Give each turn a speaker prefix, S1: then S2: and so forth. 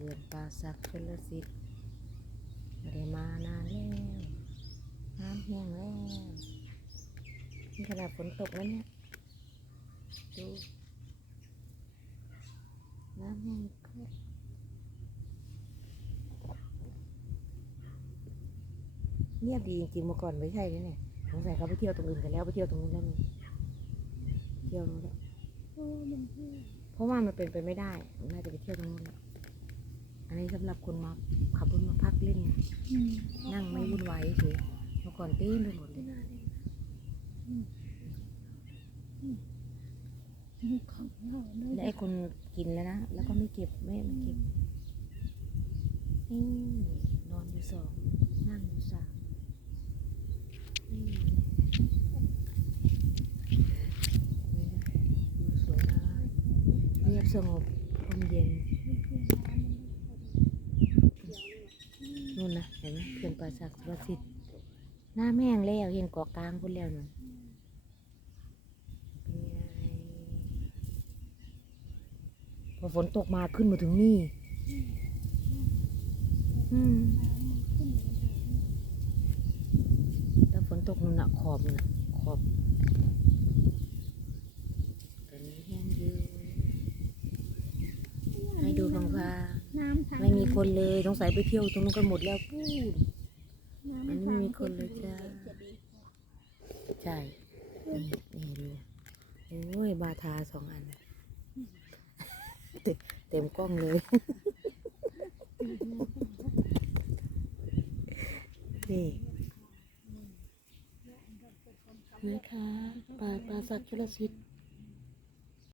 S1: ขื่อนป่าสักชลสิทธิ์ไม่ได้มานานแล้วน้ำแห้งแล้วนี่ขนาดฝนตกแล้วเนี่ยดูน้ำแห้งก็เงียบดีจริงๆเมื่อก่อนไม่ใช่เลยเนี่ยสงสัยเขาไปเที่ยวตรงอื่นกันแล้วไปเที่ยวตรงนู้นแล้วนี่เที่ยวนู้นแล้ว
S2: โอ้มันแห้ง
S1: เพราะว่ามันเป็นไปไม่ได้น่าจะไปเที่ยวตรงนู้นแหละ นนี้สำหรับคนมาขับรถมาพักเล่น นั่งไม่วุ่นวายเฉยเมื่อก่อนเต้นไปหมดเลยแล้วไอ้คนกินแล้วนะ แล้วก็ไม่เก็บไม่ไม่เก็บนี่นอนอยู่สองนั่งอยู่สามนี่สวยมากเงียบสงบลมเย็นนะ เขื่อนป่าสักสุรสิทธิ์หน้าแม่งแล้วเห็นเกาะกลางพุ่นแล้วนั่นพอฝนตกมาขึ้นมาถึงนี่อืมแต่ฝนตกนู่นนะขอบน่ะขอบตอนนี้แห้งอยู่ให้ดูพังพา
S2: น้ำทาง
S1: ไม่มีคนเลยสงสัยไปเที่ยวตรงนู้นกันหมดแล้วพูด
S2: น้ำ
S1: อันนี้ไม่มีคนเลยจ้า
S2: จะดี
S1: ใช่นี่นี่ดูโอ้ยบาทาสองอันเต็มเต็มกล้องเลยนี่นะคะปลาปลาสักชลสิทธิ์